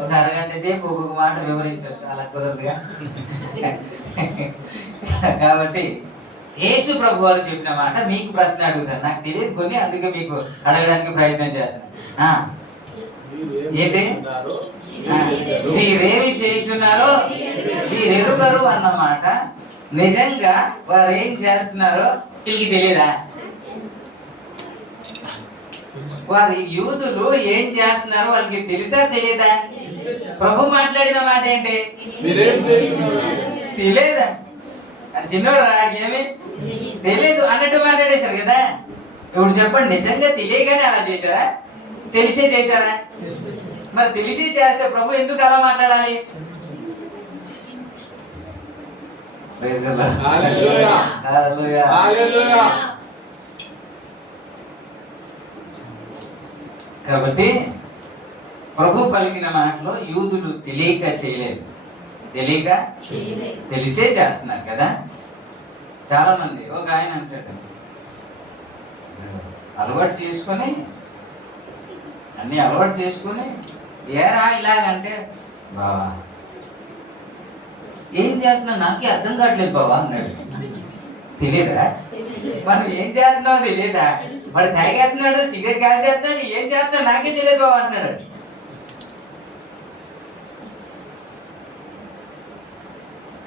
ఒక అరగంట సేపు ఒక్కొక్క మాట వివరించవచ్చు, అలా కుదరదుగా. కాబట్టి యేసు ప్రభు వారు చెప్పిన మాట మీకు ప్రశ్న అడుగుతాను, నాకు తెలియదు కొన్ని, అందుకే మీకు అడగడానికి ప్రయత్నం చేస్తాను. ఏంటి? మీరేమి చేస్తున్నారో మీరు ఎరుగరు అన్నమాట. నిజంగా వారు ఏం చేస్తున్నారో వీళ్ళకి తెలియదా? వారి యూదులు ఏం చేస్తున్నారో వాళ్ళకి తెలుసా తెలియదా? ప్రభు మాట్లాడిన మాట ఏంటి? తెలియదా? అది చిన్నోడు రాడికి ఏమి తెలియదు అన్నట్టు మాట్లాడేశారు కదా. ఇప్పుడు చెప్పండి, నిజంగా తెలియగానే అలా చేశారా, తెలిసే చేశారా? మరి తెలిసి చేస్తే ప్రభు ఎందుకు అలా మాట్లాడాలి? కాబట్టి ప్రభు పలికిన మాటలో యూదులు తెలియక చేయలేదు, తెలియక తెలిసే చేస్తున్నారు కదా. చాలా మంది ఒక ఆయన అంటాడు, అలవాటు చేసుకొని అన్ని అలవాటు చేసుకొని ఏరా ఇలాగంటే, బావా ఏం చేస్తున్నా నాకే అర్థం కావట్లేదు బావా అన్నాడు. తెలియదా? మనం ఏం చేస్తున్నావు తెలియదా? వాడు తాగేస్తున్నాడు, సిగరెట్ కాల్ చేస్తున్నాడు, ఏం చేస్తున్నాడు నాకే తెలియదు బాబు అంటున్నాడు.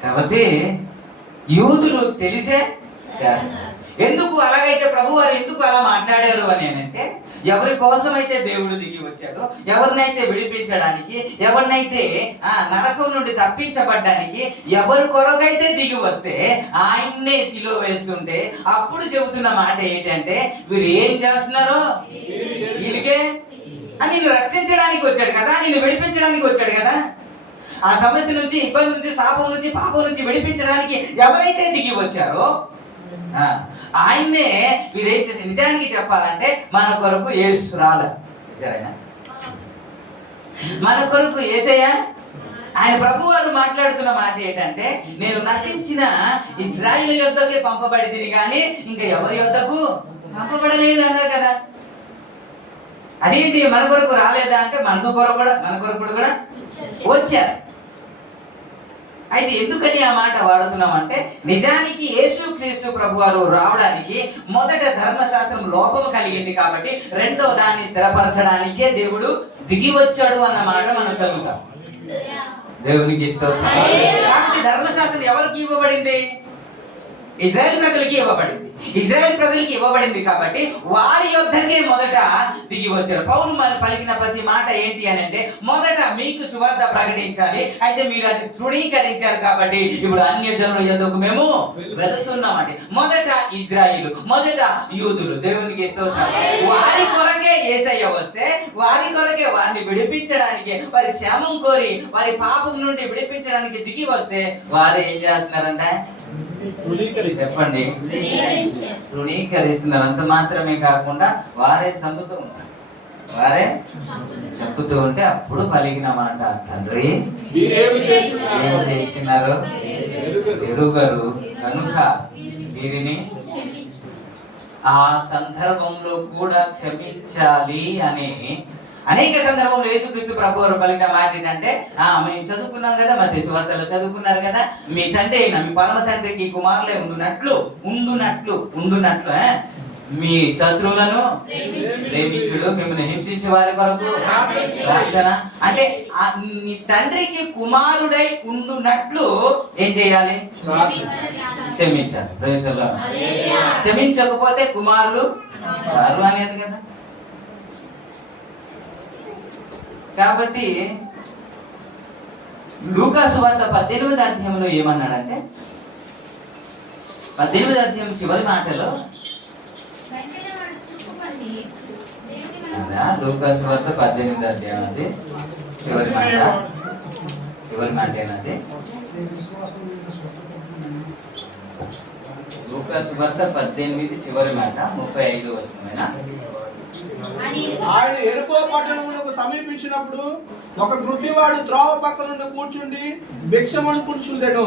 కాబట్టి యూదులు తెలిసే చేస్తారు. ఎందుకు అలాగైతే ప్రభు వారు ఎందుకు అలా మాట్లాడారు అని అంటే, ఎవరి కోసం అయితే దేవుడు దిగి వచ్చాడో, ఎవరినైతే విడిపించడానికి, ఎవరినైతే నరకం నుండి తప్పించబడ్డానికి, ఎవరి కొరకైతే దిగి వస్తే ఆయన్నే సిలువ వేస్తుంటే అప్పుడు చెబుతున్న మాట ఏంటంటే, వీరు ఏం చేస్తున్నారో వీళ్ళకే నిన్ను రక్షించడానికి వచ్చాడు కదా, నిన్ను విడిపించడానికి వచ్చాడు కదా. ఆ సమస్య నుంచి, ఇబ్బంది నుంచి, శాపం నుంచి, పాపం నుంచి విడిపించడానికి ఎవరైతే దిగి వచ్చారో ఆయన్నే వీరేం చేసి, నిజానికి చెప్పాలంటే మన కొరకు యేసు రాలేనా? మన కొరకు యేసయ్య ఆయన ప్రభు వారు మాట్లాడుతున్న మాట ఏంటంటే, నేను నశించిన ఇశ్రాయేలు యొద్దకే పంపబడితిని కానీ ఇంకా ఎవరి యొద్దకు పంపబడలేదు అన్నారు కదా. అదేంటి మన కొరకు రాలేదా అంటే, మన కొరకు కూడా వచ్చారు. అయితే ఎందుకని ఆ మాట వాడుతున్నామంటే, నిజానికి యేసుక్రీస్తు ప్రభువారు రావడానికి మొదట ధర్మశాస్త్రం లోపం కలిగింది కాబట్టి రెండో దాన్ని స్థిరపరచడానికే దేవుడు దిగి వచ్చాడు అన్న మాట మనం చదువుతాం. దేవునికి స్తోత్రం. కాబట్టి ధర్మశాస్త్రం ఎవరికి ఇవ్వబడింది? ఇజ్రాయెల్ ప్రజలకి ఇవ్వబడింది. ఇజ్రాయెల్ ప్రజలకి ఇవ్వబడింది కాబట్టి వారి యొద్దకే మొదట దిగి వచ్చారు. పౌలు పలికిన ప్రతి మాట ఏంటి అని అంటే, మొదట మీకు సువార్త ప్రకటించాలి, అయితే మీరు అది తృణీకరించారు కాబట్టి ఇప్పుడు అన్యజనుల యొద్దకు మేము వెళుతున్నామంటే, మొదట ఇజ్రాయిలు, మొదట యూదులు. దేవునికి స్తోత్రం. వారి కొరకే యేసయ్య వస్తే, వారి కొరకే వారిని విడిపించడానికి, వారి క్షేమం కోరి వారి పాపం నుండి విడిపించడానికి దిగి వస్తే వారు ఏం చేస్తున్నారంటే, చెప్పండి, తృణీకరిస్తున్నారు. అంత మాత్రమే కాకుండా వారే చెప్పుతూ ఉంటే అప్పుడు పలికిన మాట, తండ్రి ఏమి చేయించినారు ఎరుగరు కనుక వీరిని ఆ సందర్భంలో కూడా క్షమించాలి అని అనేక సందర్భంలో యేసుక్రీస్తు ప్రభు వారు పలికిన మాట ఏంటంటే, మేము చదువుకున్నాం కదా, మత్తయి సువార్తలో చదువుకున్నారు కదా, మీ తండ్రి అయిన మీ పరమ తండ్రికి కుమారులే ఉండునట్లు మీ శత్రువులను ప్రేమించుడు, మిమ్మల్ని హింసించే వారి కొరకు ప్రార్థన. అంటే నీ తండ్రికి కుమారుడై ఉండునట్లు ఏం చేయాలి? క్షమించాలి. Praise the lord. క్షమించకపోతే కుమారులు వారు అనేది కదా. కాబట్టి లూకా సువార్త 18వ అధ్యాయంలో ఏమన్నాడంటే, 18వ అధ్యాయం చివరి మాటలో, లూకా సువార్త 18వ అధ్యాయం అది చివరి మాట ఏనది? లూకా సువార్త 18 చివరి మాట 35వ వచనమేనా? ఆయన ఎరుకో పట్టణమునకు సమీపించినప్పుడు ఒక గ్రుడ్డివాడు త్రోవ పక్క నుండి కూర్చుండి భిక్షమను కూర్చుండెను.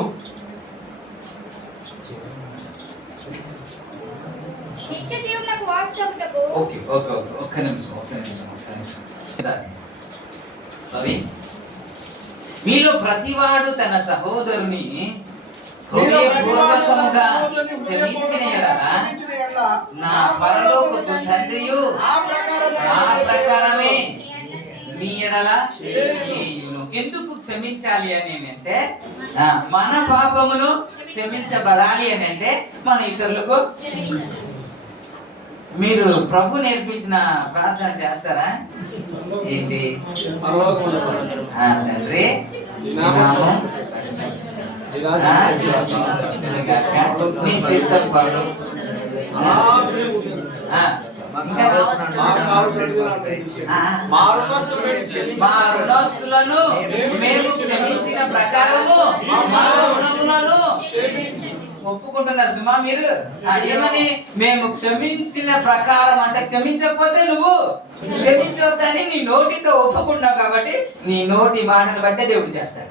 ఒక్క నిమిషం. సారీ, మీలో ప్రతివాడు తన సహోదరుని హృదయపూర్వకముగా క్షమించిన యెడల నా పరలోకపు తండ్రియు ఆ ప్రకారమే నీ ఎడల చేయును. ఎందుకు క్షమించాలి అని అంటే మన పాపమును క్షమించబడాలి అని అంటే మన ఇతరులకు. మీరు ప్రభు నేర్పించిన ప్రార్థన చేస్తారా ఏంటి? తండ్రి నీ చిత్తం పడు, మా రుణస్తులను మేము క్షమించిన ప్రకారము మా రుణములను ఒప్పుకుంటున్నారు సుమా మీరు. ఏమని? మేము క్షమించిన ప్రకారం అంటే క్షమించకపోతే నువ్వు క్షమించవద్దని నీ నోటితో ఒప్పుకున్నావు కాబట్టి నీ నోటి మాటను బట్టే దేవుడు చేస్తాడు.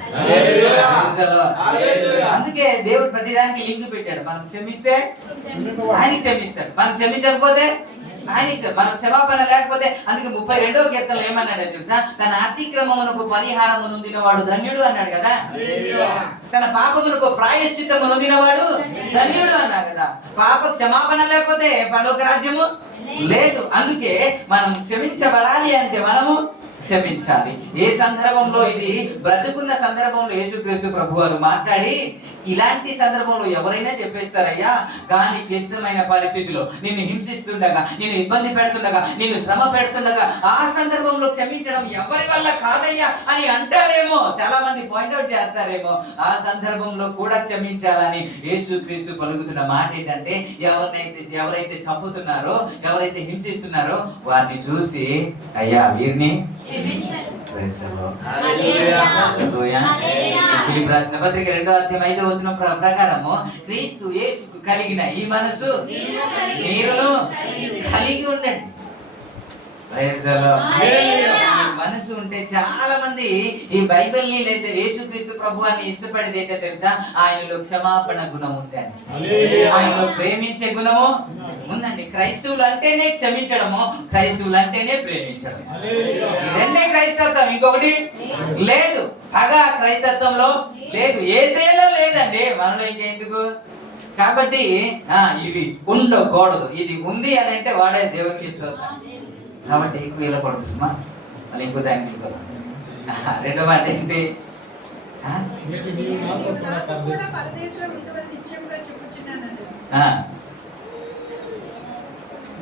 అందుకే దేవుడు ప్రతిదానికి లింక్ పెట్టాడు. మనం క్షమిస్తే ఆయన క్షమిస్తాడు, మనం క్షమించకపోతే ఆయన మన క్షమాపణ లేకపోతే. అందుకే 32వ కీర్తనలో ఏమన్నాడు తెలుసా? తన అతిక్రమమునకు పరిహారము నొందినవాడు ధన్యుడు అన్నాడు కదా. తన పాపమునకు ప్రాయశ్చిత్తము నొందినవాడు ధన్యుడు అన్నాడు కదా. పాప క్షమాపణ లేకపోతే పరలోక రాజ్యము లేదు. అందుకే మనం క్షమించబడాలి అంటే మనము క్షమించాలి. ఏ సందర్భంలో? ఇది బ్రతుకున్న సందర్భంలో యేసుక్రీస్తు ప్రభువారు మాట్లాడి, ఇలాంటి సందర్భంలో ఎవరైనా చెప్పేస్తారయ్యా, కానీ క్లిష్టమైన పరిస్థితిలో నిన్ను హింసిస్తుండగా, నిన్ను ఇబ్బంది పెడుతుండగా, నిన్ను శ్రమ పెడుతుండగా ఆ సందర్భంలో క్షమించడం ఎవరి వల్ల కాదయ్యా అని అంటారేమో, చాలా మంది పాయింట్అవుట్ చేస్తారేమో. ఆ సందర్భంలో కూడా క్షమించాలని యేసుక్రీస్తు పలుకుతున్న మాట ఏంటంటే, ఎవరైతే చంపుతున్నారో, ఎవరైతే హింసిస్తున్నారో వారిని చూసి అయ్యా వీరిని రాసిన పత్రిక 2వ అధ్యాయం 5వ వచనం ప్రకారము క్రీస్తు యేసుకు కలిగిన ఈ మనసు మీరును కలిగి ఉండండి. మనసు ఉంటే చాలా మంది ఈ బైబిల్ ని లేదా యేసుక్రీస్తు ప్రభువాన్ని ఇష్టపడేది ఏంటో తెలుసా? ఆయనలో క్షమాపణ గుణం ఉంది అని, ఆయనలో ప్రేమించే గుణము ఉందండి. క్రైస్తవులు అంటేనే క్షమించడము, క్రైస్తవులు అంటేనే ప్రేమించడం. రెండే క్రైస్తత్వం, ఇంకొకటి లేదు. పగ క్రైస్తత్వంలో లేదు, యేసేలో లేదండి, మనలో ఇంకెందుకు? కాబట్టి ఇది ఉండకూడదు. ఇది ఉంది అని అంటే వాడే దేవునికి ఇస్తారు. కాబట్టి ఎక్కువ వెళ్ళకూడదు సుమా. మళ్ళీ ఇంకో దానికి వెళ్ళిపోతాం. రెండో మాట ఏంటి?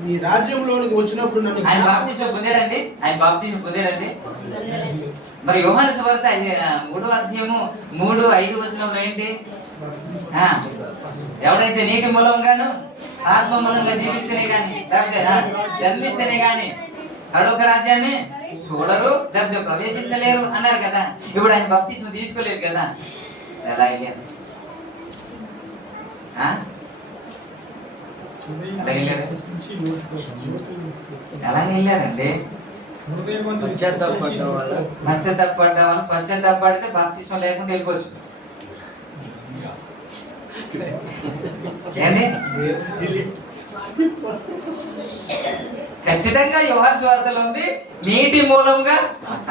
ఈ రాజ్యంలోనికి వచ్చినప్పుడు ఆయన బాప్తిస్మం పొందాడండి. ఆయన బాప్తిస్మం పొందాడండి. మరి యోహాను సువార్త 3వ అధ్యాయము 3-5 వచనంలో ఏంటి? ఎవడైతే నీటి మూలంగాను ఆత్మ మూలంగా జీవిస్తేనే గాని, లేకపోతే జన్మిస్తేనే గాని పరలోక రాజ్యాన్ని చూడరు, లేకపోతే ప్రవేశించలేరు అన్నారు కదా. ఇప్పుడు ఆయన బాప్తిస్మం తీసుకోలేదు కదా. ఎలా వెళ్ళారు? ఎలా వెళ్ళారండి? పశ్చాత్తాపడ్డ వాళ్ళు పశ్చాత్తాపడితే బాప్తిస్మం లేకుండా వెళ్ళిపోవచ్చు. ఖచ్చితంగా యోహాను సువార్తలో ఉంది, నీటి మూలంగా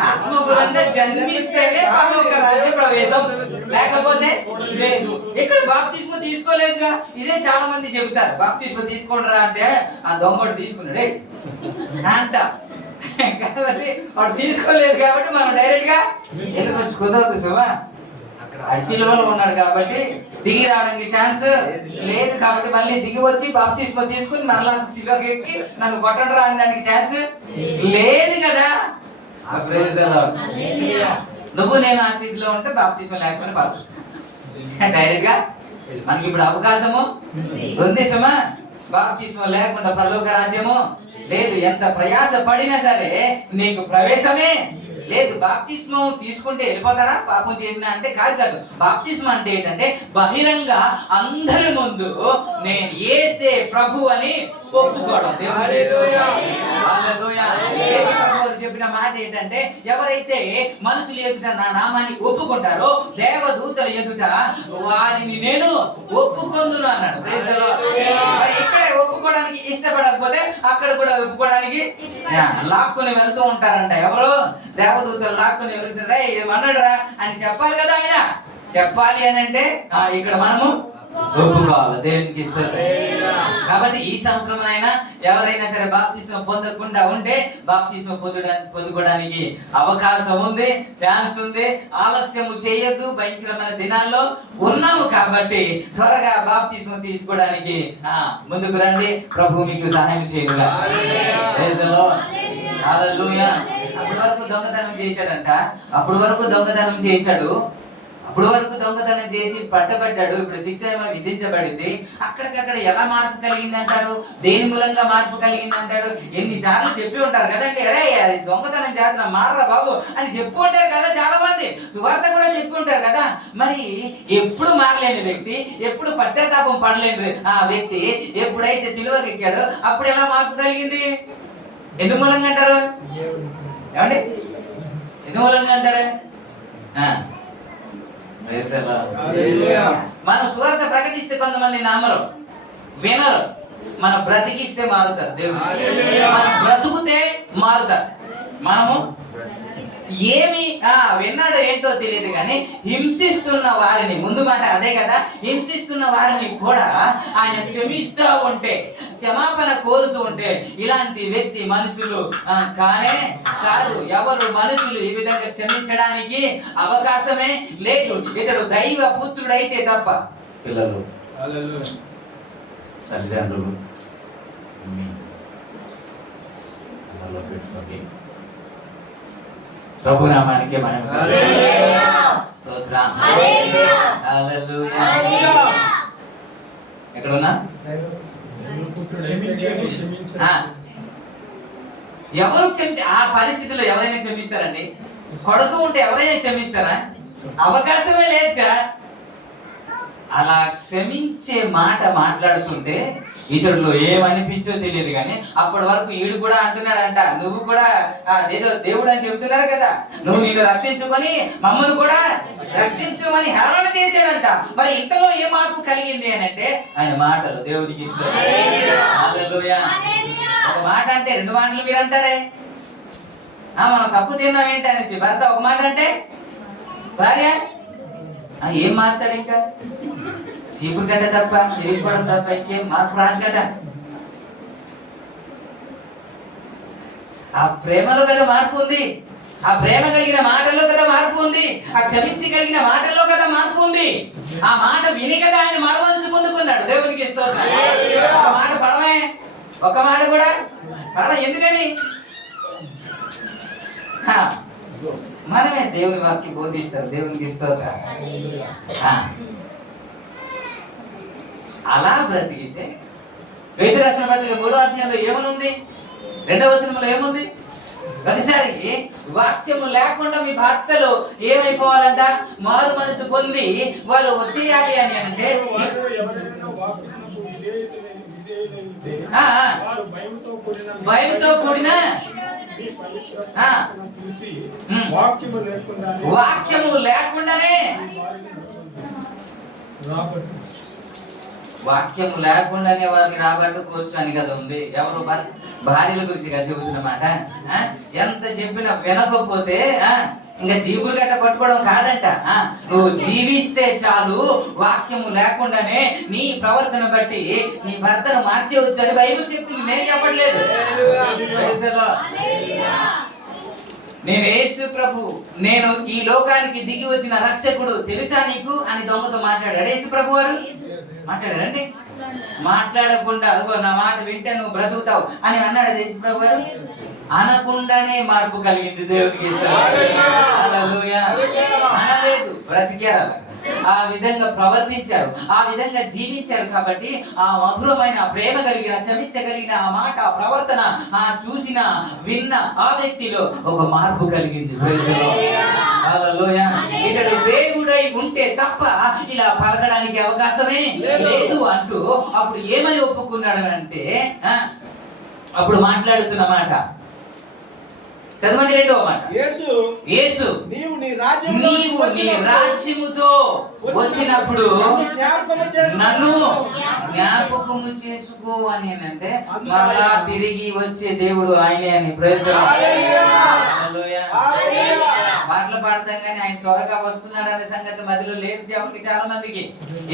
ఆత్మ మూలంగా జన్మిస్తేనే పరలోక రాజ్య ప్రవేశం, లేకపోతే లేదు. ఇక్కడ బాప్తిస్మం తీసుకోలేదుగా. ఇదే చాలా మంది చెబుతారు, బాప్తిస్మం తీసుకోండిరా అంటే ఆ దొంగడు తీసుకున్నాడే అంట. కాబట్టి వాడు తీసుకోలేదు కాబట్టి మనం డైరెక్ట్ గా వెళ్ళవచ్చు. కుదరదు సుమా. సిలువలో ఉన్నాడు కాబట్టి దిగి రావడానికి ఛాన్స్ లేదు. కాబట్టి మళ్ళీ దిగి వచ్చి బాప్తిస్మం తీసుకుని మళ్ళా సిలువకి ఎక్కి నన్ను కొట్టడం రావడానికి ఛాన్స్ లేదు కదా. నువ్వు నేను ఆ స్థితిలో ఉంటే బాప్తిస్మం లేకపోయినా పర్లేదు, డైరెక్ట్ గా మనకి ఇప్పుడు అవకాశము ఉంది సుమా. బాప్తిస్మం లేకుండా పరలోక రాజ్యము లేదు. ఎంత ప్రయాస పడినా సరే నీకు ప్రవేశమే లేదు. బాప్తిస్మం తీసుకుంటే వెళ్ళిపోతారా పాపం చేసిన అంటే? కాదు. బాప్తిస్మం అంటే ఏంటంటే బహిరంగ అందరి ముందు నేను యేసే ప్రభు అని ఒప్పుకోవడం. చెప్పిన మాట ఏంటంటే, ఎవరైతే మనుషులు ఎదుట నా నామాన్ని ఒప్పుకుంటారో దేవదూతల ఎదుట వారిని నేను ఒప్పుకొందును అన్నాడు. Praise the lord. మరి ఇక్కడే ఒప్పుకోవడానికి ఇష్టపడకపోతే అక్కడ కూడా ఒప్పుకోవడానికి లాక్కుని వెళ్తూ ఉంటారంట. ఎవరు? దేవదూతలు లాక్కుని వెళ్తారా, ఏమన్నాడురా అని చెప్పాలి కదా. ఆయన చెప్పాలి అని అంటే ఇక్కడ మనము ఒప్పుకోవాలి. దేవునికి ఇష్టం. కాబట్టి ఈ సంవత్సరం అయినా ఎవరైనా సరే బాప్తిస్మం పొందకుండా ఉంటే బాప్తిస్మం పొందుకోవడానికి అవకాశం ఉంది, ఛాన్స్ ఉంది. ఆలస్యము చేయొద్దు. భయంకరమైన దినాల్లో ఉన్నాము కాబట్టి త్వరగా బాప్తిస్మం తీసుకోవడానికి ముందుకు రండి. ప్రభు మీకు సహాయం చేయనుగా. హల్లెలూయా. అప్పటి వరకు దొంగతనం చేశాడంట. అప్పటి వరకు దొంగతనం చేశాడు. అప్పటి వరకు దొంగతనం చేసి పట్టబడ్డాడు. ఇప్పుడు శిక్ష ఏమో విధించబడింది. అక్కడికక్కడ ఎలా మార్పు కలిగింది అంటారు? దేని మూలంగా మార్పు కలిగింది అంటాడు? ఎన్నిసార్లు చెప్పి ఉంటారు కదండి, అరే అది దొంగతనం చేస్తున్నా మారరా బాబు అని చెప్పి ఉంటారు కదా చాలా మంది. సువార్త కూడా చెప్పి ఉంటారు కదా. మరి ఎప్పుడు మారలేని వ్యక్తి, ఎప్పుడు పశ్చాత్తాపం పడలేని ఆ వ్యక్తి ఎప్పుడైతే సిలువకి ఎక్కాడో అప్పుడు ఎలా మార్పు కలిగింది? ఎందుకు మూలంగా అంటారు? ఏమండి ఎందుకు మూలంగా అంటారు? మనం సువార్త ప్రకటిస్తే కొంతమంది నమ్మరు, వినరు. మనం బ్రతికిస్తే మారుతారు. దేవుడు మనం బ్రతుకుతే మారుతారు. మనము ఏమి విన్నాడో ఏంటో తెలియదు కానీ హింసిస్తున్న వారిని, ముందు మాట అదే కదా, హింసిస్తున్న వారిని కూడా ఆయన క్షమిస్తూ ఉంటే, క్షమాపణ కోరుతూ ఉంటే, ఇలాంటి వ్యక్తి మనుషులు కానే కాదు. ఎవరు మనుషులు ఈ విధంగా క్షమించడానికి అవకాశమే లేదు. ఇతడు దైవ పుత్రుడైతే తప్ప. పిల్లలు, తల్లిదండ్రులు పెట్టుకోండి. ప్రభు నామానికి మహిమ. స్తోత్రం. హల్లెలూయా. ఎక్కడున్నా? ఎవరు ఆ పరిస్థితిలో ఎవరైనా క్షమిస్తారండి? కొడుతూ ఉంటే ఎవరైనా క్షమిస్తారా? అవకాశమే లేదు సార్. అలా క్షమించే మాట మాట్లాడుతుంటే ఇతరులో ఏమనిపించో తెలియదు కానీ అప్పటి వరకు ఈడు కూడా అంటున్నాడంట, నువ్వు కూడా ఏదో దేవుడు అని చెబుతున్నారు కదా, నువ్వు నిన్ను రక్షించుకొని మమ్మల్ని కూడా రక్షించుమని హేళన చేశాడంట. మరి ఇంతలో ఏ మార్పు కలిగింది అని అంటే ఆయన మాటలు దేవుడికి ఇష్టం. హల్లెలూయా. ఒక మాట అంటే రెండు మాటలు మీరు అంటారే, మనం తప్పు తిన్నాం ఏంటి అనేసి. భర్త ఒక మాట అంటే భార్య ఏం మాట్లాడు, ఇంకా చీపురు గడ్డ తప్ప తిరిగిపోవడం తప్ప ఇంకేం మార్పు రాదు కదా. ఆ ప్రేమలో కదా మార్పు ఉంది, ఆ ప్రేమ కలిగిన మాటల్లో కదా మార్పు ఉంది, ఆ క్షమించగలిగిన మాటల్లో కదా మార్పు ఉంది. ఆ మాట విని కదా ఆయన మరమనసు పొందుకున్నాడు. దేవునికి స్తోత్రం. ఒక మాట పడమే, ఒక మాట కూడా పడ. ఎందుకని? మనమే దేవుని వాక్యం బోధిస్తారు. దేవునికి స్తోత్రం. అలా బ్రతికితే పేతురు రాసిన పత్రిక 3వ అధ్యాయంలో ఏమనుంది? 2వ వచనంలో ఏముంది? ప్రతిసారి వాక్యము లేకుండా మీ భర్తలు ఏమైపోవాలంట? మారు మనసు పొంది వాళ్ళు వచ్చేయాలి అని అంటే భయంతో కూడిన వాక్యము లేకుండానే వాక్యము లేకుండానే వారిని రాబట్టుకోవచ్చు అని కదా ఉంది. ఎవరు? భార్యల గురించి కదా చెబుతున్నమాట. ఎంత చెప్పినా వినకపోతే ఇంకా చీపురు గట్ట పట్టుకోవడం కాదంట. నువ్వు జీవిస్తే చాలు, వాక్యము లేకుండానే నీ ప్రవర్తన బట్టి నీ భర్తను మార్చేవచ్చు అని బైబిల్ చెప్తుంది. నేను చెప్పట్లేదు. నేను యేసు ప్రభు, నేను ఈ లోకానికి దిగి వచ్చిన రక్షకుడు తెలుసా నీకు అని దొంగతో మాట్లాడాడు యేసు ప్రభు వారు. మాట్లాడారండి? మాట్లాడకుండా అదిగో నా మాట వింటే నువ్వు బ్రతుకుతావు అని అన్నాడు యేసు ప్రభు వారు. అనకుండానే మార్పు కలిగింది. దేవుడికి అనలేదు, బ్రతికారు. ఆ విధంగా ప్రవర్తించారు, ఆ విధంగా జీవించారు. కాబట్టి ఆ మధురమైన ప్రేమ కలిగిన, క్షమించగలిగిన ఆ మాట, ఆ ప్రవర్తన, ఆ చూసిన విన్న ఆ వ్యక్తిలో ఒక మార్పు కలిగింది. హల్లెలూయా. ఇతడు దేవుడై ఉంటే తప్ప ఇలా పలకడానికి అవకాశమే లేదు అంటూ అప్పుడు ఏమని ఒప్పుకున్నాడు అంటే, అప్పుడు మాట్లాడుతున్న మాట చదవండి రెండవ మాట. యేసు నీవు నీ రాజ్యముతో వచ్చినప్పుడు నన్ను జ్ఞాపకము చేసుకో అని అంటే మళ్ళా తిరిగి వచ్చే దేవుడు ఆయనే అని. ప్రైజ్ పాటలు పాడతాం కానీ ఆయన త్వరగా వస్తున్నాడు అనే సంగతి మధ్యలో లేదు ఎవరికి, చాలా మందికి.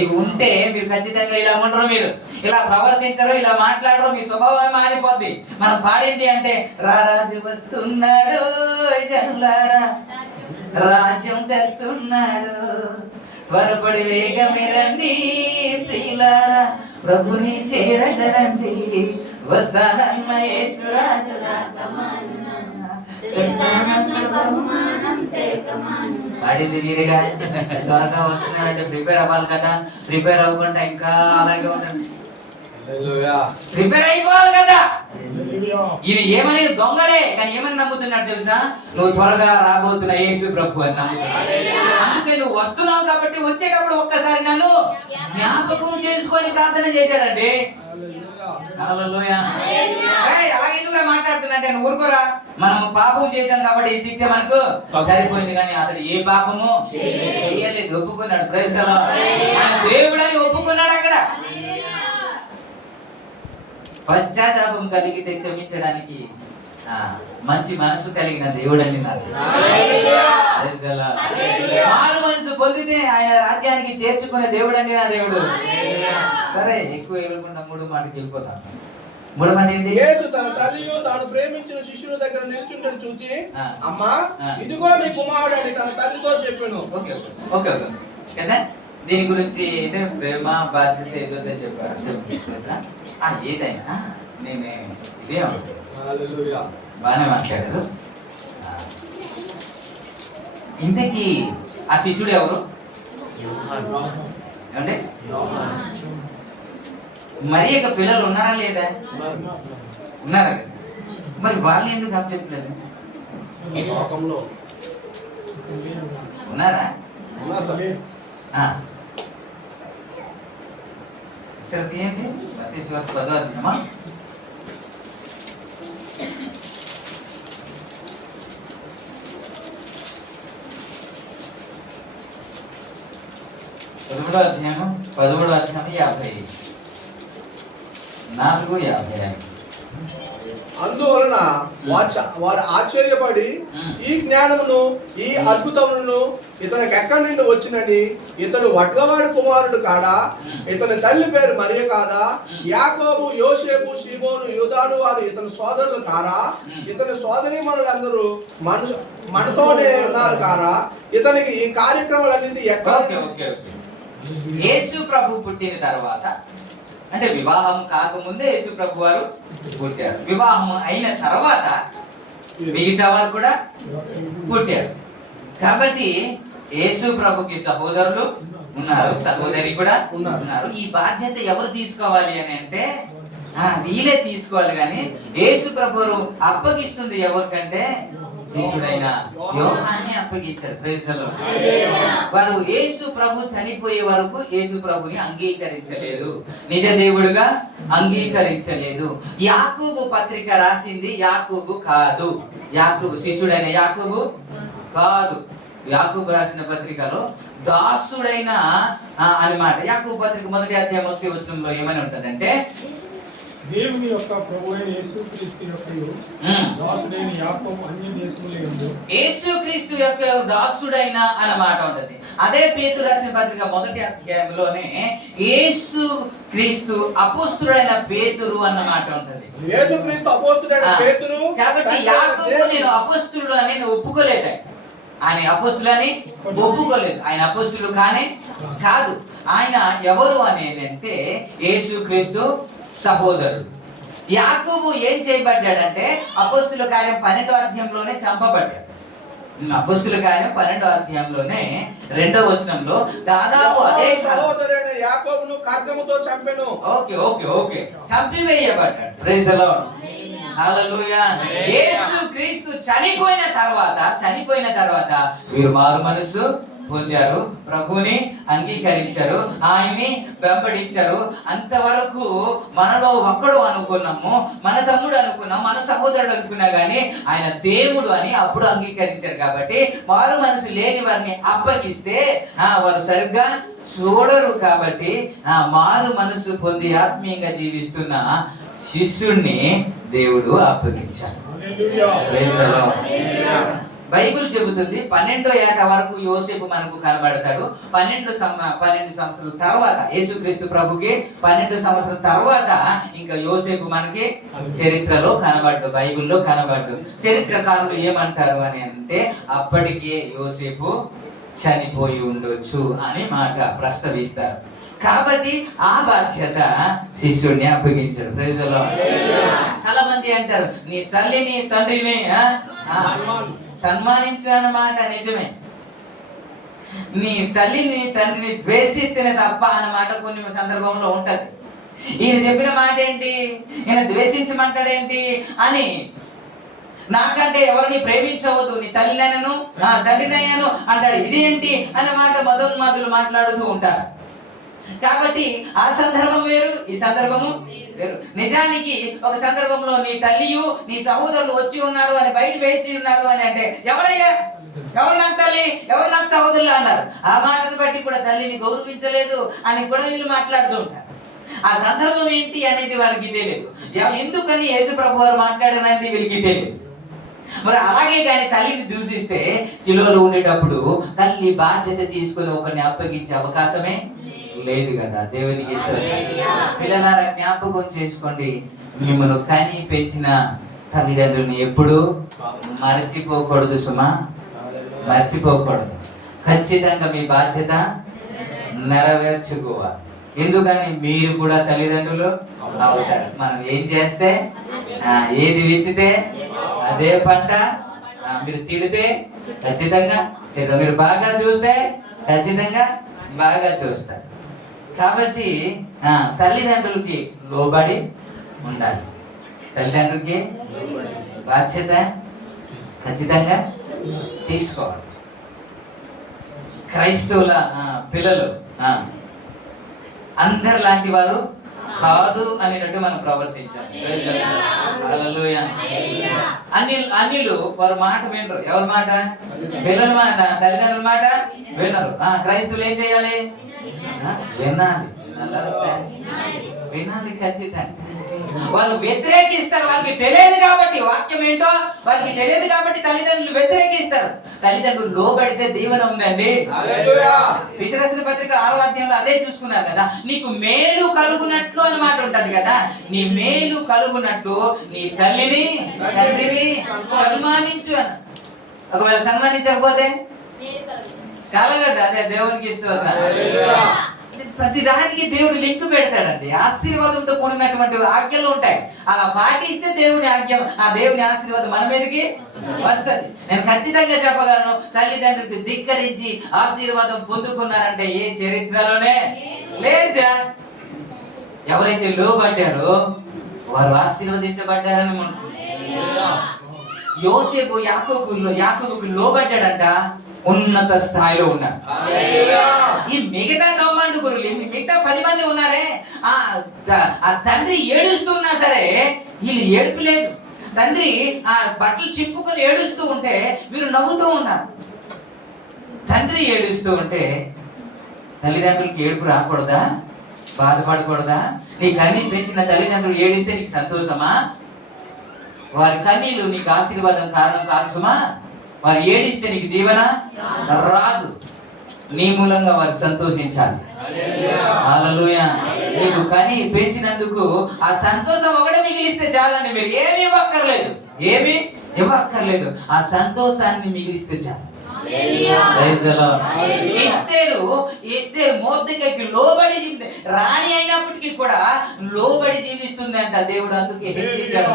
ఇవి ఉంటే మీరు ఖచ్చితంగా ఇలా ఉండరు, మీరు ఇలా ప్రవర్తించరు, ఇలా మాట్లాడరు, మీ స్వభావం మారిపోద్ది. మనం పాడింది అంటే రారాజు వస్తున్నాడు జనులారా, రాజ్యం తెస్తున్నాడు, త్వరపడి వేగమే రండి ప్రియులారా, ప్రభుని చేరగరండి, వస్తానన్న యేసురాజు పాడింది మీరుగా. త్వరగా వస్తున్నాడంటే ప్రిపేర్ అవ్వాలి కదా, ప్రిపేర్ అవ్వకుండా ఇంకా అలాగే ఉండండి. ప్రిపేర్ అయిపోవాలి కదా. ఇది ఏమని దొంగడే కానీ ఏమని నమ్ముతున్నాడు తెలుసా? నువ్వు త్వరగా రాబోతున్న యేసు ప్రభు అని నమ్ముతున్నాడు. అందుకే నువ్వు వస్తున్నావు కాబట్టి వచ్చేటప్పుడు ఒక్కసారి నన్ను జ్ఞాపకం చేసుకొని ప్రార్థన చేశాడండి. అలాగెందుకురా మాట్లాడుతున్నట్టే, నువ్వు ఊరుకోరా. మనం పాపం చేశాం కాబట్టి ఈ శిక్ష మనకు సరిపోయింది, కానీ అతడు ఏ పాపము చేయలేదు, ఒప్పుకున్నాడు. Praise the lord. దేవుడు అని ఒప్పుకున్నాడు. అక్కడ పశ్చాత్తాపం కలిగితే క్షమించడానికి మంచి మనసు కలిగిన దేవుడు అని నాది. మారు మనసు పొందితే ఆయన రాజ్యానికి చేర్చుకునే దేవుడు అండి నా దేవుడు. సరే, ఎక్కువ వెళ్ళకుండా మూడు మాటకి వెళ్ళిపోతాను. మూడు మాట ఏంటి? యేసు తన తల్లియు తాను ప్రేమించిన శిష్యుల దగ్గర నిల్చుంటని చూచి, అమ్మా ఇదిగో నీ కుమారుడు అని తన తల్లితో చెప్పాను. ఓకే ఓకే ఓకే కదా. దీని గురించి ప్రేమ బాధ్యత ఏదో చెప్పారు. ఏదైనా నేనే ఇదే బాగానే మాట్లాడారు. ఇంతకీ ఆ శిష్యుడు ఎవరు ఏమంటే? మరి యొక్క పిల్లలు ఉన్నారా లేదా? ఉన్నారా? మరి వాళ్ళు ఎందుకు అప్పచెప్పలేదు? ఉన్నారా? సరే ఏంటి మత్తయి సువార్త 10వ అధ్యాయమా? పదమూడవ అధ్యాయం 4:55. అందువలన వారు ఆశ్చర్యపడి ఈ జ్ఞానమును ఈ అద్భుతములను ఇతనికి ఎక్కడి నుండి వచ్చినని, ఇతడు వడ్లవాడి కుమారుడు కాడా, ఇతని తల్లి పేరు మరియ కాదా, యాకోబు యోసేపు సీమోను యూదాను వారు ఇతని సోదరులు కారా, ఇతని సోదరీమణులందరూ మనతోనే ఉన్నారు కారా, ఇతనికి ఈ కార్యక్రమాలన్నింటి ఎక్కడ? యేసు ప్రభు పుట్టిన తర్వాత, అంటే వివాహం కాకముందే యేసు ప్రభు వారు పుట్టారు. వివాహం అయిన తర్వాత మిగతా వారు కూడా పుట్టారు. కాబట్టి యేసు ప్రభుకి సహోదరులు ఉన్నారు, సహోదరి కూడా ఉన్నారు. ఈ బాధ్యత ఎవరు తీసుకోవాలి అని అంటే వీళ్ళే తీసుకోవాలి. కానీ యేసు ప్రభు అప్పగిస్తుంది ఎవరికంటే శిష్యుడైన యోహాన్ని అప్పగించాడు. Praise the lord. వారు యేసు ప్రభు చనిపోయే వరకు యేసు ప్రభుని అంగీకరించలేదు, నిజ దేవుడుగా అంగీకరించలేదు. యాకోబు పత్రిక రాసింది యాకోబు కాదు, యాకోబు శిష్యుడైన యాకోబు కాదు. యాకోబు రాసిన పత్రికలో దాసుడైన అన్నమాట. యాకోబు పత్రిక 1వ అధ్యాయం 1వ వచనంలో ఏమని ఉంటదంటే, దేవుని యొక్క ప్రభువైన యేసుక్రీస్తు యొక్క దాసుడైన యాకోబు అన్య దేశములో యందు యేసుక్రీస్తు యొక్క దాసుడైన అన్నమాట ఉంటది. అదే పేతురు రాసిన పత్రిక 1వ అధ్యాయంలోనే యేసుక్రీస్తు అపోస్తుడైన పేతురు అన్నమాట ఉంటది. యేసుక్రీస్తు అపోస్తుడైన పేతురు. కాబట్టి యాకోబు నేను అపోస్తులుడు అని ఒప్పుకోలేదు. ఆయన అపోస్తులు అని ఒప్పుకోలేదు. ఆయన అపోస్తులు కాదు. ఆయన ఎవరు అనేది అంటే యేసుక్రీస్తు సహోదరుడు. యాకోబు ఏం చేయబడ్డాడంటే అపోస్తుల కార్యం 12వ అధ్యాయంలోనే చంపబడ్డాడు. అపోస్తుల కార్యం 12వ అధ్యాయంలోనే 2వ వచనంలో దాదాపు అదే సహోదరుడైన యాకోబును ఖడ్గముతో చంపెను. ఓకే చంపివేయబడ్డాడు. Praise the lord. హల్లెలూయా. యేసుక్రీస్తు చనిపోయిన తర్వాత వీరు మారు మనసు పొందారు, ప్రభువుని అంగీకరించారు, ఆయన్ని వెంబడించారు. అంతవరకు మనలో ఒక్కడు అనుకున్నాము, మన తమ్ముడు అనుకున్నాం, మన సహోదరుడు అనుకున్నా కానీ ఆయన దేవుడు అని అప్పుడు అంగీకరించారు. కాబట్టి వారు మనసు లేని వారిని అప్పగిస్తే వారు సరిగ్గా చూడరు. కాబట్టి మారు మనసు పొంది ఆత్మీయంగా జీవిస్తున్న శిష్యుణ్ణి దేవుడు అప్పగించారు. బైబిల్ చెబుతుంది 12వ ఏట వరకు యోసేపు మనకు కనబడతాడు. 12 సంవత్సరాల తర్వాత, యేసుక్రీస్తు ప్రభుకి 12 సంవత్సరాల తర్వాత ఇంకా యోసేపు మనకి చరిత్రలో కనబడ్డు, బైబిల్లో కనబడ్డు. చరిత్రకారులు ఏమంటారు అని అంటే అప్పటికే యోసేపు చనిపోయి ఉండొచ్చు అని మాట ప్రస్తావిస్తారు. కాబట్టి ఆ బాధ్యత శిష్యుడిని అప్పగించాడు. Praise the lord. చాలా మంది అంటారు నీ తల్లిని తండ్రిని సన్మానించు అన్నమాట నిజమే. నీ తల్లిని తండ్రిని ద్వేషిస్తేనే తప్ప అన్నమాట కొన్ని సందర్భంలో ఉంటది. ఈయన చెప్పిన మాట ఏంటి, ఈయన ద్వేషించమంటాడేంటి అని, నాకంటే ఎవరిని ప్రేమించవద్దు, నీ తల్లినైనను నా తండ్రినైనను అంటాడు. ఇది ఏంటి అన్న మాట మధులు మాట్లాడుతూ ఉంటారు. కాబట్టి ఆ సందర్భం వేరు, ఈ సందర్భము వేరు. నిజానికి ఒక సందర్భంలో నీ తల్లియు నీ సహోదరులు వచ్చి ఉన్నారు అని బయట వేచి ఉన్నారు అని అంటే ఎవరయ్యా, ఎవరు నాకు తల్లి, ఎవరు నాకు సహోదరులు అన్నారు. ఆ మాటను బట్టి కూడా తల్లిని గౌరవించలేదు అని కూడా వీళ్ళు మాట్లాడుతూ ఉంటారు. ఆ సందర్భం ఏంటి అనేది వారికి తెలియదు. ఎందుకని యేసు ప్రభు వారు మాట్లాడనేది వీళ్ళకి తెలియదు. మరి అలాగే కానీ తల్లిని దూషిస్తే శిలువలో ఉండేటప్పుడు తల్లి బాధ్యత తీసుకుని ఒకరిని అప్పగించే అవకాశమే లేదు కదా. దేవునికి ఇష్టం. పిల్లలారా జ్ఞాపకం చేసుకోండి, మిమ్మల్ని కని పెంచిన తల్లిదండ్రుల్ని ఎప్పుడు మర్చిపోకూడదు సుమా, మర్చిపోకూడదు. ఖచ్చితంగా మీ బాధ్యత నెరవేర్చుకోవాలి. ఎందుకని మీరు కూడా తల్లిదండ్రులు అవుతారు. మనం ఏం చేస్తే ఏది విత్తితే అదే పంట. మీరు తిడితే ఖచ్చితంగా తిడతారు, మీరు బాగా చూస్తే ఖచ్చితంగా బాగా చూస్తారు. కాబట్టి తల్లిదండ్రులకి లోబడి ఉండాలి. తల్లిదండ్రులకి బాధ్యత ఖచ్చితంగా తీసుకోవాలి. క్రైస్తవుల పిల్లలు అందరు లాంటి వారు కాదు అనేటట్టు మనం ప్రవర్తించాలి. హల్లెలూయా. అన్యులు వారి మాట వినరు. ఎవరి మాట? పిల్లల మాట, తల్లిదండ్రుల మాట వినరు. క్రైస్తవులు ఏం చేయాలి? వినాలి. వినాలి ఖచ్చితంగా. వారు వ్యతిరేకిస్తారు, వారికి తెలియదు కాబట్టి, వాక్యం ఏంటో వారికి తెలియదు కాబట్టి తల్లిదండ్రులు వ్యతిరేకిస్తారు. తల్లిదండ్రులు లోబడితే దీవెన ఉందండి. విశ్వాస పత్రిక 6వ అధ్యాయంలో అదే చూసుకున్నారు కదా. నీకు మేలు కలుగునట్లు అన్నమాట ఉంటది కదా. నీ మేలు కలుగునట్లు నీ తల్లిని తండ్రిని సన్మానించు అని. ఒకవేళ సన్మానించకపోతే కలగదు. అదే దేవునికి ఇష్టం. ప్రతి దానికి దేవుడు లింక్ పెడతాడండి. ఆశీర్వాదంతో కూడినటువంటి ఆజ్ఞలు ఉంటాయి. అలా పాటిస్తే దేవుని ఆజ్ఞ, ఆ దేవుని ఆశీర్వాదం మన మీదకి వస్తుంది. నేను ఖచ్చితంగా చెప్పగలను, తల్లిదండ్రులకు ధిక్కరించి ఆశీర్వాదం పొందుకున్నారంటే ఏ చరిత్రలోనే లేదు. ఎవరైతే లోబడ్డారో వారు ఆశీర్వదించబడ్డారని. యోసేపు యాకోబుకు లోబడ్డాడంట, ఉన్నత స్థాయిలో ఉన్నారు. ఈ మిగతా 10 మంది ఉన్నారే, ఆ తండ్రి ఏడుస్తున్నా సరే వీళ్ళు ఏడుపు లేదు. తండ్రి ఆ బట్టలు చింపుకొని ఏడుస్తూ ఉంటే వీరు నవ్వుతూ ఉన్నారు. తండ్రి ఏడుస్తూ ఉంటే తల్లిదండ్రులకి ఏడుపు రాకూడదా? బాధపడకూడదా? నీ కన్నీ పెంచిన తల్లిదండ్రులు ఏడిస్తే నీకు సంతోషమా? వారి కన్నీళ్ళు నీకు ఆశీర్వాదం కారణం కాదు సుమా. వారు ఏడిస్తే నీకు దీవెన రాదు. నీ మూలంగా వారు సంతోషించాలి. హల్లెలూయా. నీకు కని పెంచినందుకు ఆ సంతోషం ఒకటే మిగిలిస్తే చాలండి. మీరు ఏమీ ఇవ్వక్కర్లేదు. ఆ సంతోషాన్ని మిగిలిస్తే చాలు. ఎస్తేరు మొర్దెకైకి లోబడి రాణి అయినప్పటికీ కూడా లోబడి జీవిస్తుంది అంట. దేవుడు అందుకే హెచ్చించాడు.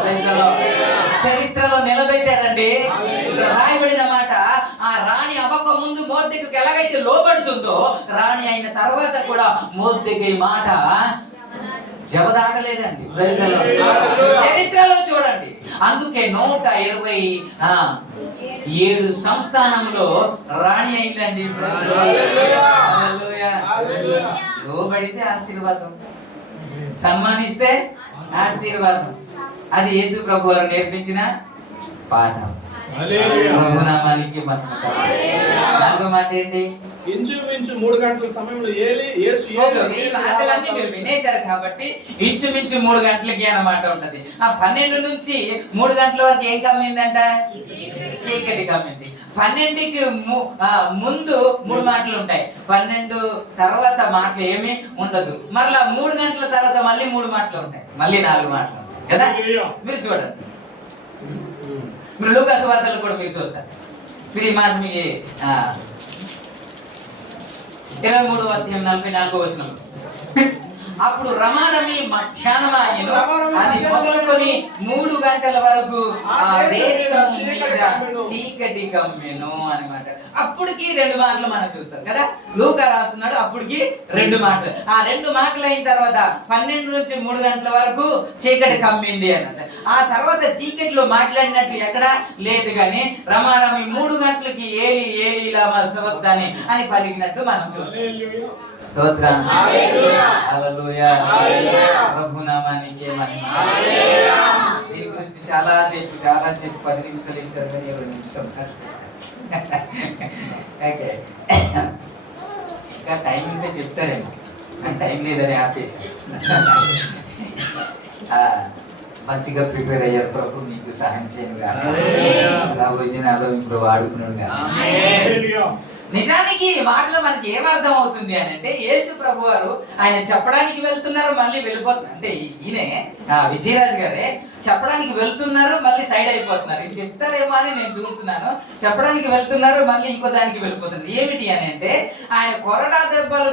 చరిత్రలో నిలబెట్టాడండి. రాయబడిన మాట, ఆ రాణి అవ్వక ముందు మొర్దెకైకి ఎలాగైతే లోబడుతుందో రాణి అయిన తర్వాత కూడా మొర్దెకై మాట జబదాటలేదండి. చరిత్రలో చూడండి. అందుకే 127 సంస్థానంలో రాణి అయిందండి. లోబడితే ఆశీర్వాదం, సన్మానిస్తే ఆశీర్వాదం. అది యేసు ప్రభు వారు నేర్పించిన పాఠం. ప్రభునామానికి మహిమ. నాలుగో మాట ఏంటి? ఇంచుమించు 3 గంటల సమయంలో యేసు ఈ మాటలన్నీ మీరు వినేశారు కాబట్టి ఇంచుమించు 3 గంటలకి అన్నమాట ఉంటది. ఆ 12 నుంచి 3 గంటల వరకు ఏం కమ్మిందంట? చీకటి కమ్మింది. 12కి ముందు 3 మాటలు ఉంటాయి, 12 తర్వాత మాటలు ఏమీ ఉండదు. మరలా 3 గంటల తర్వాత మళ్ళీ 3 మాటలు ఉంటాయి, మళ్ళీ 4 మాటలు ఉంటాయి కదా. మీరు చూడండి, మీరు లూకాసు వార్తలు కూడా మీరు చూస్తారు. మీరు ఈ మాట మీ 23వ అధ్యాయం 44వ వచనం. అప్పుడు రమారమి మధ్యాహ్నమాయెను, అది మొదలుకొని 3 గంటల వరకు ఆ దేశం మీద చీకటి కమ్మెను అన్నమాట. అప్పటికి 2 మాటలు మనం చూస్తాం కదా. లూకా రాస్తున్నాడు అప్పటికి 2 మాటలు. ఆ 2 మాటలు అయిన తర్వాత 12 నుంచి 3 గంటల వరకు చీకటి కమ్మింది అన్నది. ఆ తర్వాత చీకటిలో మాట్లాడినట్టు ఎక్కడా లేదు, కానీ రమారమి 3 గంటలకి ఏలి ఏలి లామా సబక్తాని అని పలికినట్టు మనం చూస్తాం. స్తోత్రం, హల్లెలూయా, ప్రభు నామానికి మహిమ. దీని గురించి చాలా సేపు 10 నిమిషాలు ఇచ్చారు, కానీ 20 నిమిషాలు. ఓకే, ఇంకా టైం ఇంకా చెప్తారేమో, కానీ టైం లేదని ఆపేసారు. మంచిగా ప్రిపేర్ అయ్యారు. ప్రభు మీకు సహాయం చేయను కాక, రాబోయే దినాల్లో ఇప్పుడు వాడుకున్నాడు కాక. నిజానికి ఈ మాటలో మనకి ఏమర్థం అవుతుంది అని అంటే, యేసు ప్రభు వారు ఆయన చెప్పడానికి వెళ్తున్నారు, మళ్ళీ వెళ్ళిపోతున్నారు. అంటే ఈయనే విజయరాజు గారే చెప్పడానికి వెళ్తున్నారు, మళ్ళీ సైడ్ అయిపోతున్నారు. ఇది చెప్తారేమో అని నేను చూస్తున్నాను. చెప్పడానికి వెళ్తున్నారు, మళ్ళీ ఇంకో దానికి వెళ్ళిపోతున్నారు. ఏమిటి అని అంటే, ఆయన కొరడా దెబ్బలు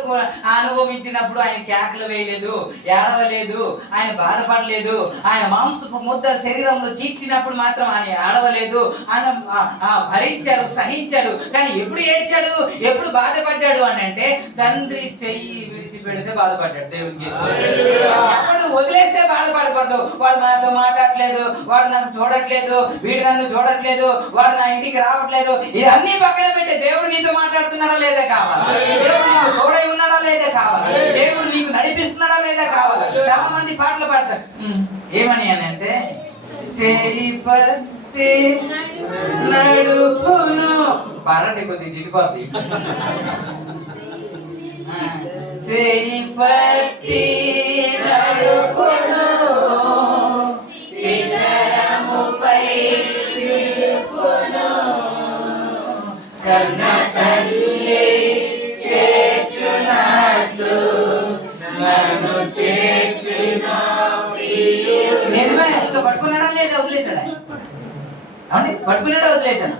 అనుభవించినప్పుడు ఆయన కేకలు వేయలేదు, ఏడవలేదు, ఆయన బాధపడలేదు. ఆయన మాంసపు ముద్ద శరీరంలో చీల్చినప్పుడు మాత్రం ఆయన ఏడవలేదు, ఆయన భరించాడు, సహించాడు. కానీ ఎప్పుడు ఏడ్చాడు, ఎప్పుడు బాధపడ్డాడు అని అంటే, తండ్రి చెయ్యి విడిచిపెడితే బాధపడ్డాడు. దేవునికి ఎప్పుడు వదిలేస్తే బాధపడకూడదు. వాడు నాతో మాట్లాడలేదు, వాడు నన్ను చూడట్లేదు, వీడు నన్ను చూడట్లేదు, వాడు నా ఇంటికి రావట్లేదు, ఇవన్నీ పక్కన పెట్టి దేవుడు నీతో మాట్లాడుతున్నాడా లేదా కావాలి, దేవుడు నీకు తోడై ఉన్నాడా లేదా కావాలి, దేవుడు నీకు నడిపిస్తున్నాడా లేదా కావాలి. చాలా మంది పాటలు పాడతారు ఏమని అని అంటే, చేయి పట్టి నడుపును. పాడండి, కొద్దిగా జిగిపోద్ది. చేయి పట్టి నడుపును, శిఖరముపై నిలుపును, కన్న తల్లి చేర్చునట్లు నన్ను చేర్చున ప్రియుడు. నిజమే, ఇంకా పట్టుకున్నాడా లేదా వదిలేశాడా? అవునండి, పట్టుకున్నాడా వదిలేశాడు?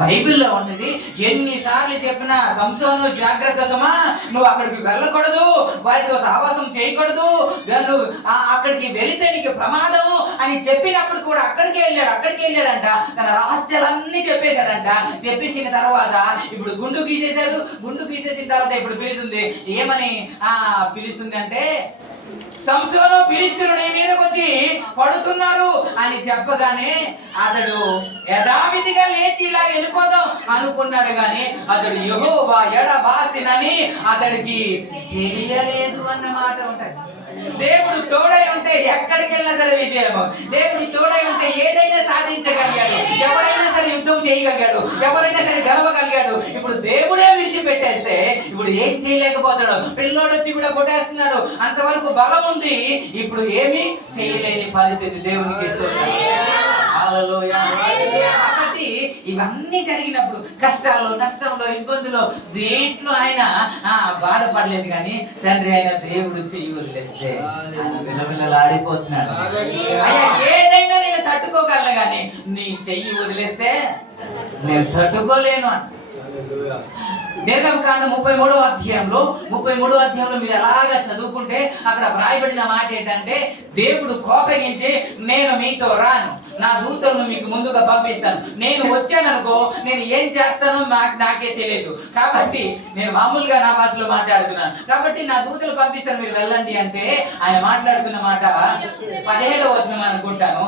బైబిల్లో ఉన్నది. ఎన్నిసార్లు చెప్పినా సంసోను జాగ్రత్త సుమా, నువ్వు అక్కడికి వెళ్ళకూడదు, వారితో సహవాసం చేయకూడదు, నువ్వు అక్కడికి వెళితే నీకు ప్రమాదము అని చెప్పినప్పుడు కూడా అక్కడికే వెళ్ళాడంట. తన రహస్యాలన్నీ చెప్పేశాడంట. చెప్పేసిన తర్వాత ఇప్పుడు గుండు గీసేసిన తర్వాత ఇప్పుడు పిలుస్తుంది. ఏమని పిలుస్తుంది అంటే, సంసోను ఫిలిష్తీయులు నీ మీదకి వచ్చి పడుతున్నారు అని చెప్పగానే అతడు యథావిధిగా లేచి ఇలా వెళ్ళిపోదాం అనుకున్నాడు, కానీ అతడు యెహోవా ఎడబాసినని అతడికి తెలియలేదు అన్న మాట ఉంటది. దేవుడు తోడై ఉంటే ఎక్కడికి వెళ్ళినా సరే విజయము. దేవుడు తోడై ఉంటే ఏదైనా సాధించగలిగాడు, ఎవరైనా సరే యుద్ధం చేయగలిగాడు, ఎవరైనా సరే గెలవగలిగాడు. ఇప్పుడు దేవుడే విడిచిపెట్టేస్తే ఇప్పుడు ఏం చేయలేకపోతున్నాడు. పిల్లోడు వచ్చి కూడా కొట్టేస్తున్నాడు, అంతవరకు బలం ఉంది, ఇప్పుడు ఏమీ చేయలేని పరిస్థితి. దేవునికి కాబట్టి ఇవన్నీ జరిగినప్పుడు కష్టాల్లో, నష్టంలో, ఇబ్బందులో దేంట్లో ఆయన బాధపడలేదు, కానీ తండ్రి అయిన దేవుడు చెయ్యి వదిలేస్తే ఆయన విలవిలలాడిపోతున్నాడు. అయ్యా, ఏదైనా నేను తట్టుకోగలను, కానీ నీ చెయ్యి వదిలేస్తే నేను తట్టుకోలేను అంట. నిర్గమకాండ 33వ అధ్యాయంలో మీరు ఎలాగా చదువుకుంటే అక్కడ వ్రాయబడిన మాట ఏంటంటే, దేవుడు కోపగించి నేను మీతో రాను, నా దూతలను మీకు ముందుగా పంపిస్తాను. నేను వచ్చాననుకో నేను ఏం చేస్తానో నాకే తెలియదు. కాబట్టి నేను మామూలుగా నా భాషలో మాట్లాడుతున్నాను. కాబట్టి నా దూతలు పంపిస్తాను, మీరు వెళ్ళండి అంటే ఆయన మాట్లాడుతున్న మాట 17వ వచనం అనుకుంటాను.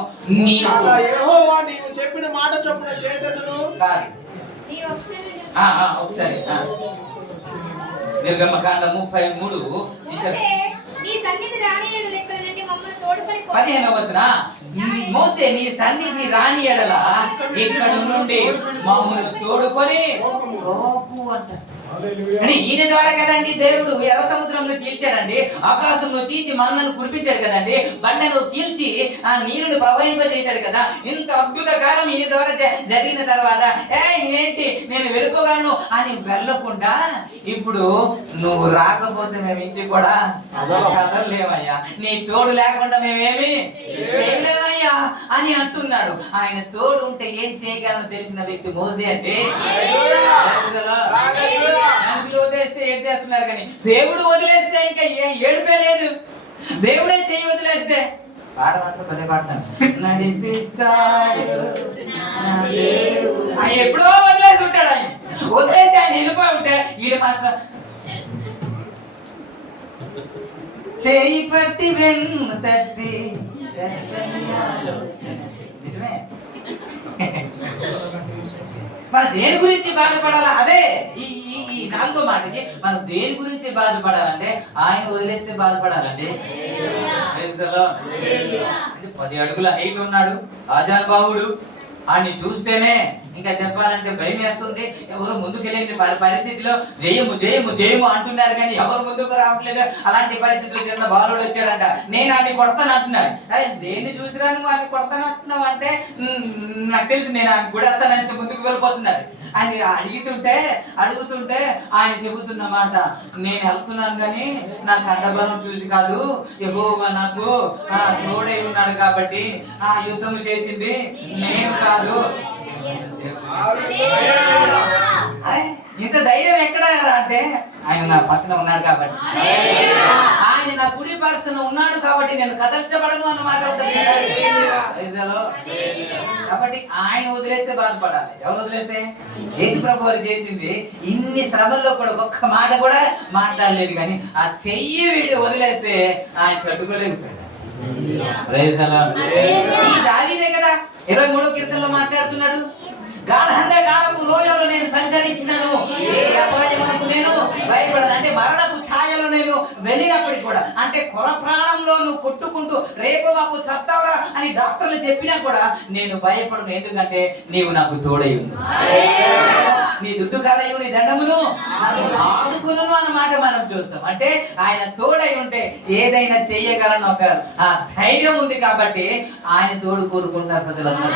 యెహోవా నీవు చెప్పిన మాట చొప్పున చేసేదను. ఒకసారి నిర్గమకాండ 33 15వ వచనం. మోసే నీ సన్నిధి రాని ఎడల ఇక్కడ నుండి మమ్మల్ని తోడుకొని పోకు అంటారు. అంటే ఈయన ద్వారా కదండి దేవుడు ఎర్ర సముద్రంలో చీల్చాడండి, ఆకాశంలో చీల్చి మన్నను కురిపించాడు కదండి, బండను చీల్చి ఆ నీరుని ప్రవహింపజేశాడు కదా. ఇంత అద్భుత కాలం ఈయన ద్వారా జరిగిన తర్వాత ఏంటి నేను వెళ్ళిపోగలను అని వెళ్ళకుండా ఇప్పుడు నువ్వు రాకపోతే మేము ఇచ్చి కూడా కదలేమయ్యా, నీ తోడు లేకుండా మేమేమి చేయలేమయ్యా అని అంటున్నాడు. ఆయన తోడు ఉంటే ఏం చేయగలను తెలిసిన వ్యక్తి మోసే అంటే. మనుషులు వదిలేస్తే ఏడు చేస్తున్నారు కానీ దేవుడు వదిలేస్తే ఇంకా ఏడుపే లేదు. దేవుడే చేయి వదిలేస్తే పాట మాత్రం పదే పాడతాను. నడిపిస్తాడు ఆయన ఎప్పుడో వదిలేసి ఉంటాడు. ఆయన వదిలేస్తే ఆయన వెళ్ళిపోయి ఉంటే ఈయన మాత్రం చేయి పట్టి వెన్ను తట్టి. నిజమే. మన దేని గురించి బాధపడాలా? అదే ఈ 4వ మాటకి మనం దేని గురించి బాధపడాలంటే ఆయన వదిలేస్తే బాధపడాలండి. 10 అడుగుల హైట్ ఉన్నాడు ఆజానుబాహుడు. ఆయన్ని చూస్తేనే ఇంకా చెప్పాలంటే భయం వేస్తుంది. ఎవరు ముందుకెళ్ళిన పరిస్థితిలో జయము జయము జయము అంటున్నారు కానీ ఎవరు ముందుకు రావట్లేదు. అలాంటి పరిస్థితుల్లో చిన్న బాలుడు వచ్చాడంట, నేను అన్ని కొడతాను అంటున్నాడు. అరే దేన్ని చూసిరా నువ్వు అన్ని కొడతాను అంటున్నావు అంటే నాకు తెలిసి నేను ఆయన గుడెత్తానని ముందుకు వెళ్ళిపోతున్నాడు. ఆయన అడుగుతుంటే ఆయన చెబుతున్న మాట, నేను వెళ్తున్నాను కానీ నా కండబలం చూసి కాదు, యెహోవా నాకు తోడై ఉన్నాడు కాబట్టి ఆ యుద్ధము చేసింది నేను కాదు. అరే ఇంత ధైర్యం ఎక్కడ అంటే ఆయన నా పక్కన ఉన్నాడు కాబట్టి, ఆయన నా కుడి పక్షాన ఉన్నాడు కాబట్టి నేను కదల్చబడను అన్నమాట ఉంటుంది కదా. కాబట్టి ఆయన వదిలేస్తే బాధపడాలి. ఎవరు వదిలేస్తే? యేసు ప్రభు వారు చేసింది ఇన్ని శ్రమల్లో కూడా ఒక్క మాట కూడా మాట్లాడలేదు కానీ ఆ చెయ్యి వీడు వదిలేస్తే ఆయన తట్టుకోలేకపోయాడు. ఈ దావీదే కదా 23వ కీర్తనలో మాట్లాడుతున్నాడు. గాఢపు లోయలో నేను సంచరించినాను, ఏ అపాయమునకు నేను భయపడను. అంటే మరణపు ఛాయలో నేను వెళ్ళినప్పటికి కూడా, అంటే కొల ప్రాణంలో నువ్వు కొట్టుకుంటూ రేపు మాకు చస్తావురా అని డాక్టర్లు చెప్పినా కూడా నేను భయపడను. ఎందుకంటే నీవు నాకు తోడై ఉంది. నీ దుడ్డు కర్రయు నీ దండమును నాకు ఆదుకును అన్నమాట మనం చూస్తాం. అంటే ఆయన తోడై ఉంటే ఏదైనా చెయ్యగలను ఒక ఆ ధైర్యం ఉంది కాబట్టి ఆయన తోడు కోరుకుంటారు ప్రజలందరూ.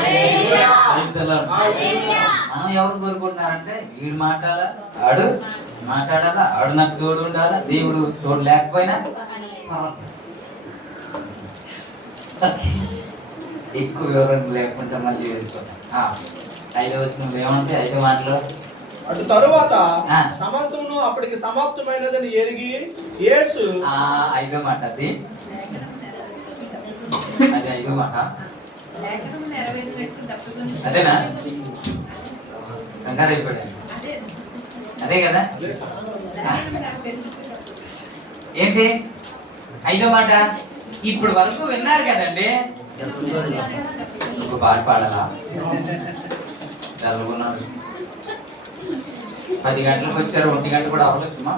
మనం ఎవరు కోరుకుంటున్నారంటే వీడు మాట్లాడాలా, ఆడు నాకు తోడు ఉండాలా, దేవుడు తోడు లేకపోయినా. ఎక్కువ వివరణ లేకుండా మళ్ళీ వెళ్ళిపోతాం. 5వ వచనంలో ఏమంటే 5 మాటలు అటు తరువాత సమస్తమును అప్పటికి సమాప్తమైనదని ఎరిగి యేసు 5వ మాట అది 5వ మాట అదేనా? కంగారు అయిపోయాడు. అదే కదా. ఏంటి 5వ మాట? ఇప్పుడు వరకు విన్నారు కదండి. ఒక పాట పాడాలా? చదువుకున్నారు. 10 గంటలకు వచ్చారు, 1 గంట కూడా అవ్వలేదుమా.